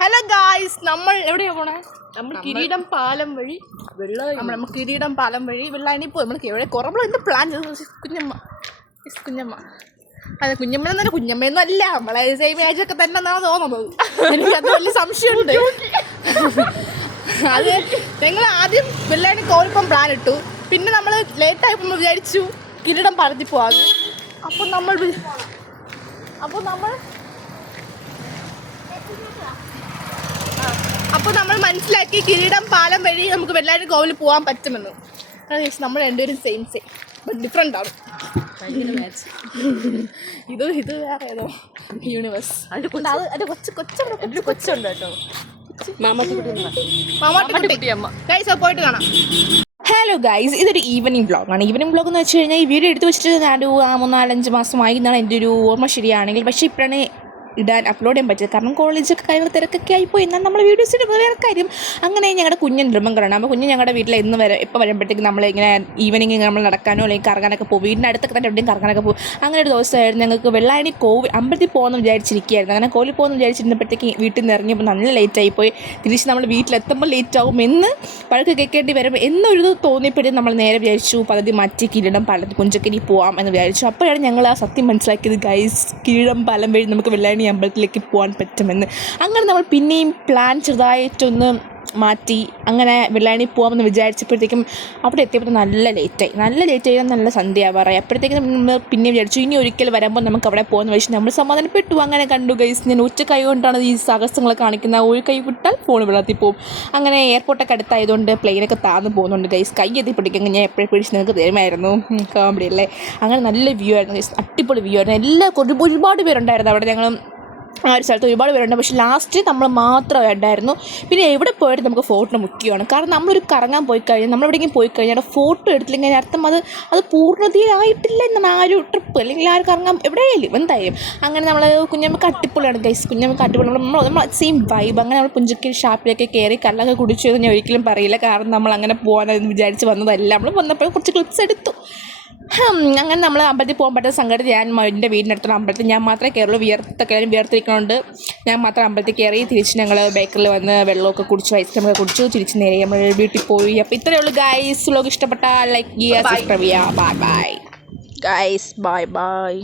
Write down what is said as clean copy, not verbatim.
Hello guys, നമ്മൾ എവിടെയാ പോണേ? നമ്മൾ കിരീടം പാലം വഴി നമ്മൾ കിരീടം പാലം വഴി വെള്ളായണി പോയി. നമ്മൾ എവിടെ കുറേ എന്ത് പ്ലാൻ ചെയ്തു? കുഞ്ഞമ്മ അതെ, കുഞ്ഞമ്മ എന്നല്ല, കുഞ്ഞമ്മയൊന്നും അല്ല, നമ്മളെ സെയിം ഏജ് ഒക്കെ തന്നെ എന്നാണ് തോന്നുന്നത്. എനിക്ക് അത് വലിയ സംശയമുണ്ട്. അത് ഞങ്ങൾ ആദ്യം വെള്ളായണി കോരിപ്പം പ്ലാൻ ഇട്ടു. പിന്നെ നമ്മൾ ലേറ്റായപ്പോൾ വിചാരിച്ചു കിരീടം പാലത്തിൽ പോവാന്ന്. അപ്പോൾ നമ്മൾ മനസ്സിലാക്കി കിരീടം പാലം വഴി നമുക്ക് വെള്ളായണി കോവിൽ പോകാൻ പറ്റുമെന്ന്. നമ്മൾ രണ്ടുപേരും സെയിം ബട്ട് ഡിഫറെൻ്റ് ആണ്. ഇത് വേറെ ഏതോ യൂണിവേഴ്സ്. അത് കൊച്ചുണ്ട് കേട്ടോ. പോയിട്ട് കാണാം. ഹലോ ഗൈസ്, ഇതൊരു ഈവനിങ് വ്ളോഗാണ്. ഈവനിങ് വ്ളോഗ് എന്ന് വെച്ച് കഴിഞ്ഞാൽ ഈ വീഡിയോ എടുത്ത് വെച്ചിട്ട് ഞാനൊരു 3-4-5 മാസമായി എന്നാണ് എൻ്റെ ഒരു ഓർമ്മ ശരിയാണെങ്കിൽ. പക്ഷേ ഇപ്പോഴാണ് അപ്ലോഡ് ചെയ്യാൻ പറ്റിയത്. കാരണം കോളേജൊക്കെ കാര്യങ്ങൾ തിരക്കൊക്കെ ആയിപ്പോയി. എന്നാൽ നമ്മൾ വീഡിയോസ് ഇടുന്നത് വേറെ കാര്യം. അങ്ങനെ ഞങ്ങളുടെ കുഞ്ഞൻ നിർമ്മങ്ങളാണ്. അപ്പോൾ കുഞ്ഞ് ഞങ്ങളുടെ വീട്ടിൽ എപ്പോൾ വരുമ്പോഴത്തേക്കും നമ്മളിങ്ങനെ ഈവനിങ് നമ്മൾ നടക്കാനോ അല്ലെങ്കിൽ കറങ്ങാനൊക്കെ പോകും. വീടിൻ്റെ അടുത്തൊക്കെ തന്നെ എവിടെയും കറങ്ങാനൊക്കെ പോകും. അങ്ങനെ ഒരു ദിവസമായിരുന്നു ഞങ്ങൾക്ക് വെള്ളായണി അമ്പലത്തിൽ പോകുമെന്ന് വിചാരിച്ചിരിക്കുകയായിരുന്നു. അങ്ങനെ കോവിൽ പോകുമെന്ന് വിചാരിച്ചിരുന്നപ്പോഴത്തേക്ക് വീട്ടിൽ നിന്ന് ഇറങ്ങിയപ്പോൾ നല്ല ലേറ്റായിപ്പോയി. തിരിച്ച് നമ്മൾ വീട്ടിലെത്തുമ്പോൾ ലേറ്റാവും എന്ന് പഴക്ക് കേൾക്കേണ്ടി വരും എന്നൊരു തോന്നിയപ്പോഴും നമ്മൾ നേരെ വിചാരിച്ചു പദ്ധതി മാറ്റി കിരീടം പാലത്തിൽ കുഞ്ചക്കരി പോകാം എന്ന് വിചാരിച്ചു. അപ്പോഴാണ് ഞങ്ങൾ ആ സത്യം മനസ്സിലാക്കിയത്, ഗൈസ്, കിരീടം പാലം വഴി നമുക്ക് വെള്ളായണി അമ്പലത്തിലേക്ക് പോകാൻ പറ്റുമെന്ന്. അങ്ങനെ നമ്മൾ പിന്നെയും പ്ലാൻ ചെറുതായിട്ടൊന്ന് മാറ്റി അങ്ങനെ വെള്ളായണി പോകാമെന്ന് വിചാരിച്ചപ്പോഴത്തേക്കും അവിടെ എത്തിയപ്പോൾ നല്ല ലേറ്റായി. നല്ല സന്ധ്യയാവാറായി. അപ്പോഴത്തേക്കും നമ്മൾ പിന്നെ വിചാരിച്ചു ഇനി ഒരിക്കൽ വരുമ്പോൾ നമുക്ക് അവിടെ പോകുന്ന വെച്ച് നമ്മൾ സമാധാനപ്പെട്ടു. അങ്ങനെ കണ്ടു ഗൈസ്, ഞാൻ ഒറ്റ കൈ കൊണ്ടാണ് ഈ സാഹസങ്ങൾ കാണിക്കുന്നത്. ഒരു കൈ വിട്ടാൽ ഫോൺ വെള്ളത്തിൽ പോകും. അങ്ങനെ എയർപോർട്ടൊക്കെ അടുത്തായതുകൊണ്ട് പ്ലെയിനൊക്കെ താഴ്ന്നു പോകുന്നുണ്ട് ഗൈസ്. കൈ എത്തി പിടിക്കുമെങ്കിൽ ഞാൻ എപ്പോഴും പിടിച്ച് നിങ്ങൾക്ക് തരുമായിരുന്നു. കോമഡി അല്ലേ? അങ്ങനെ നല്ല വ്യൂ ആയിരുന്നു ഗൈസ്, അടിപൊളി വ്യൂ ആയിരുന്നു. ഒരുപാട് പേരുണ്ടായിരുന്നു അവിടെ. ഞങ്ങൾ ആ ഒരു സ്ഥലത്ത് ഒരുപാട് പേരുണ്ട്. പക്ഷേ ലാസ്റ്റ് നമ്മൾ മാത്രമേ ഉണ്ടായിരുന്നു. പിന്നെ എവിടെ പോയിട്ട് നമുക്ക് ഫോട്ടോ മുഖ്യമാണ്. കാരണം നമ്മളൊരു കറങ്ങാൻ പോയി കഴിഞ്ഞാൽ, നമ്മളെവിടെയെങ്കിലും പോയി കഴിഞ്ഞാൽ ഫോട്ടോ എടുത്തില്ലെങ്കിൽ അർത്ഥം അത് പൂർണ്ണതയിലായിട്ടില്ല എന്നാണ് ആ ഒരു ട്രിപ്പ്, അല്ലെങ്കിൽ ആ ഒരു കറങ്ങാൻ എവിടെയായാലും എന്തായാലും. അങ്ങനെ നമ്മൾ കുഞ്ഞമ്മക്ക് അടിപൊളിയാണ് ഗൈസ്. കുഞ്ഞമ്മക്ക് അടിപൊളി. നമ്മൾ സെയിം വൈബ്. അങ്ങനെ നമ്മൾ പുഞ്ചക്കരി ഷാപ്പിലേക്ക് കയറി കല്ലൊക്കെ കുടിച്ചു എന്ന് ഞാൻ ഒരിക്കലും പറയില്ല. കാരണം നമ്മൾ അങ്ങനെ പോകാനെന്ന് വിചാരിച്ച് വന്നതല്ല. നമ്മൾ വന്നപ്പോൾ കുറച്ച് ക്ലിപ്സ് എടുത്തു. അങ്ങനെ നമ്മൾ അമ്പലത്തിൽ പോകാൻ പറ്റുന്ന സങ്കടം. ഞാൻ എൻ്റെ വീടിനടുത്തുള്ള അമ്പലത്തിൽ ഞാൻ മാത്രമേ കയറുള്ളൂ. വിയർത്തിരിക്കണോണ്ട് ഞാൻ മാത്രം അമ്പലത്തിൽ കയറി. തിരിച്ച് ഞങ്ങൾ ബേക്കറിൽ വന്ന് വെള്ളമൊക്കെ കുടിച്ചു, ഐസ്ക്രീമൊക്കെ കുടിച്ചു. തിരിച്ച് നേരെ നമ്മൾ വീട്ടിൽ പോയി. അപ്പോൾ ഇത്രയേ ഉള്ളൂ ഗൈസ്. വ്ലോഗ് ഇഷ്ടപ്പെട്ടാൽ ലൈക്ക് ചെയ്യുക, സബ്സ്ക്രൈബ് ചെയ്യുക. Bye guys, by.